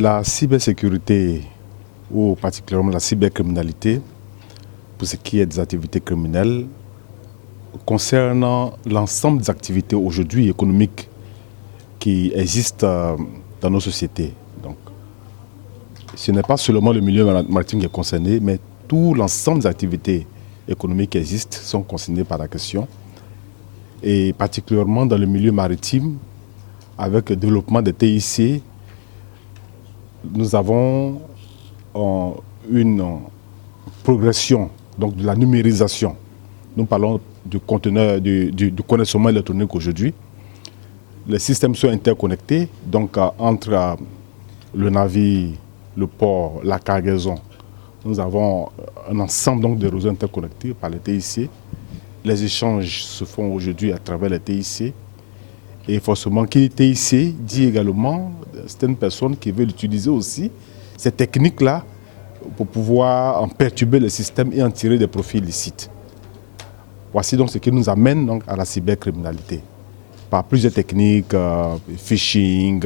La cybersécurité, ou particulièrement la cybercriminalité, pour ce qui est des activités criminelles, concerne l'ensemble des activités aujourd'hui économiques qui existent dans nos sociétés. Donc, ce n'est pas seulement le milieu maritime qui est concerné, mais tout l'ensemble des activités économiques qui existent sont concernées par la question. Et particulièrement dans le milieu maritime, avec le développement des TIC, nous avons une progression donc de la numérisation. Nous parlons du conteneur, du connaissement électronique aujourd'hui. Les systèmes sont interconnectés, donc entre le navire, le port, la cargaison. Nous avons un ensemble donc, de réseaux interconnectés par les TIC. Les échanges se font aujourd'hui à travers les TIC. Et forcément, qui dit TIC dit également certaines personnes qui veulent utiliser aussi ces techniques-là pour pouvoir en perturber le système et en tirer des profits illicites. Voici donc ce qui nous amène donc, à la cybercriminalité. Par plusieurs techniques, phishing,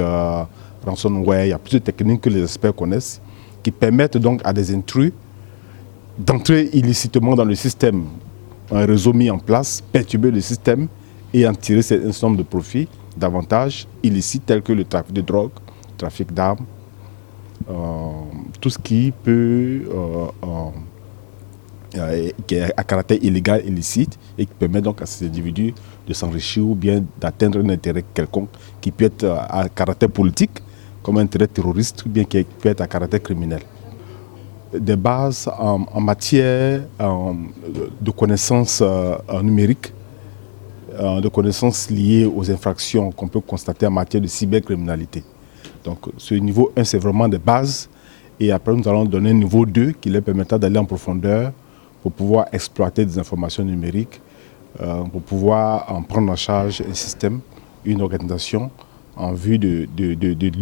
ransomware, il y a plusieurs techniques que les experts connaissent qui permettent donc à des intrus d'entrer illicitement dans le système, un réseau mis en place, perturber le système et en tirer un certain nombre de profits, d'avantages illicites tels que le trafic de drogue, le trafic d'armes, tout ce qui peut qui est à caractère illégal, illicite et qui permet donc à ces individus de s'enrichir ou bien d'atteindre un intérêt quelconque qui peut être à caractère politique, comme un intérêt terroriste ou bien qui peut être à caractère criminel. Des bases en matière de connaissances numériques, de connaissances liées aux infractions qu'on peut constater en matière de cybercriminalité. Donc ce niveau 1, c'est vraiment des bases. Et après, nous allons donner un niveau 2 qui leur permettra d'aller en profondeur pour pouvoir exploiter des informations numériques, pour pouvoir en prendre en charge un système, une organisation, en vue de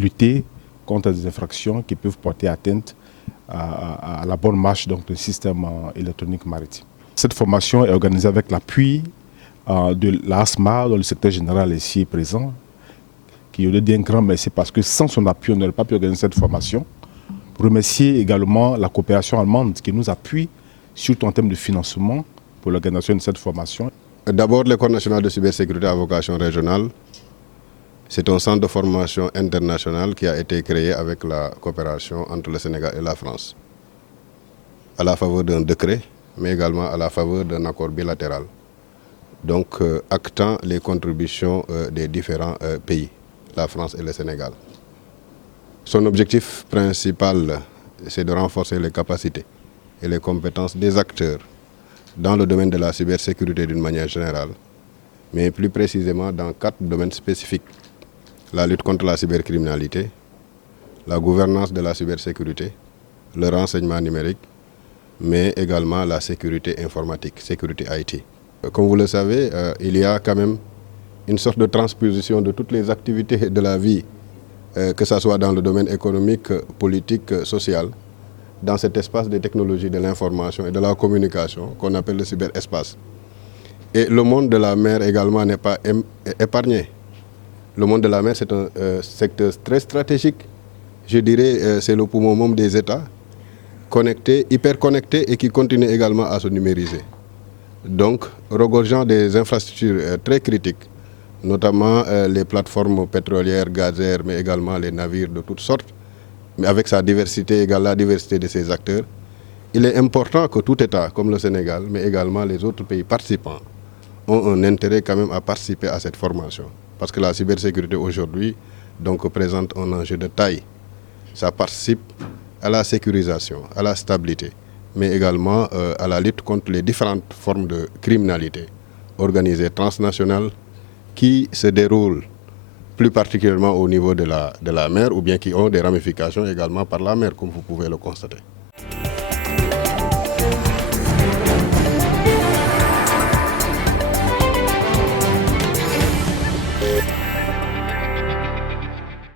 lutter contre des infractions qui peuvent porter atteinte à la bonne marche du système électronique maritime. Cette formation est organisée avec l'appui de l'ASMA, dont le secrétaire général est ici présent, qui lui dit un grand merci parce que sans son appui, on n'aurait pas pu organiser cette formation. Remercier également la coopération allemande qui nous appuie, surtout en termes de financement, pour l'organisation de cette formation. D'abord, l'École nationale de cybersécurité à vocation régionale. C'est un centre de formation international qui a été créé avec la coopération entre le Sénégal et la France, à la faveur d'un décret, mais également à la faveur d'un accord bilatéral. Donc, actant les contributions des différents pays, la France et le Sénégal. Son objectif principal, c'est de renforcer les capacités et les compétences des acteurs dans le domaine de la cybersécurité d'une manière générale, mais plus précisément dans 4 domaines spécifiques. La lutte contre la cybercriminalité, la gouvernance de la cybersécurité, le renseignement numérique, mais également la sécurité informatique, sécurité IT. Comme vous le savez, il y a quand même une sorte de transposition de toutes les activités de la vie, que ce soit dans le domaine économique, politique, social, dans cet espace des technologies de l'information et de la communication qu'on appelle le cyberespace. Et le monde de la mer également n'est pas épargné. Le monde de la mer, c'est un secteur très stratégique. Je dirais c'est le poumon même des États, connectés, hyper connectés et qui continue également à se numériser. Donc, regorgeant des infrastructures très critiques, notamment les plateformes pétrolières, gazières, mais également les navires de toutes sortes, mais avec sa diversité égale la diversité de ses acteurs, il est important que tout État, comme le Sénégal, mais également les autres pays participants, ont un intérêt quand même à participer à cette formation. Parce que la cybersécurité aujourd'hui donc, présente un enjeu de taille. Ça participe à la sécurisation, à la stabilité, mais également à la lutte contre les différentes formes de criminalité organisée transnationale qui se déroulent plus particulièrement au niveau de la mer ou bien qui ont des ramifications également par la mer, comme vous pouvez le constater.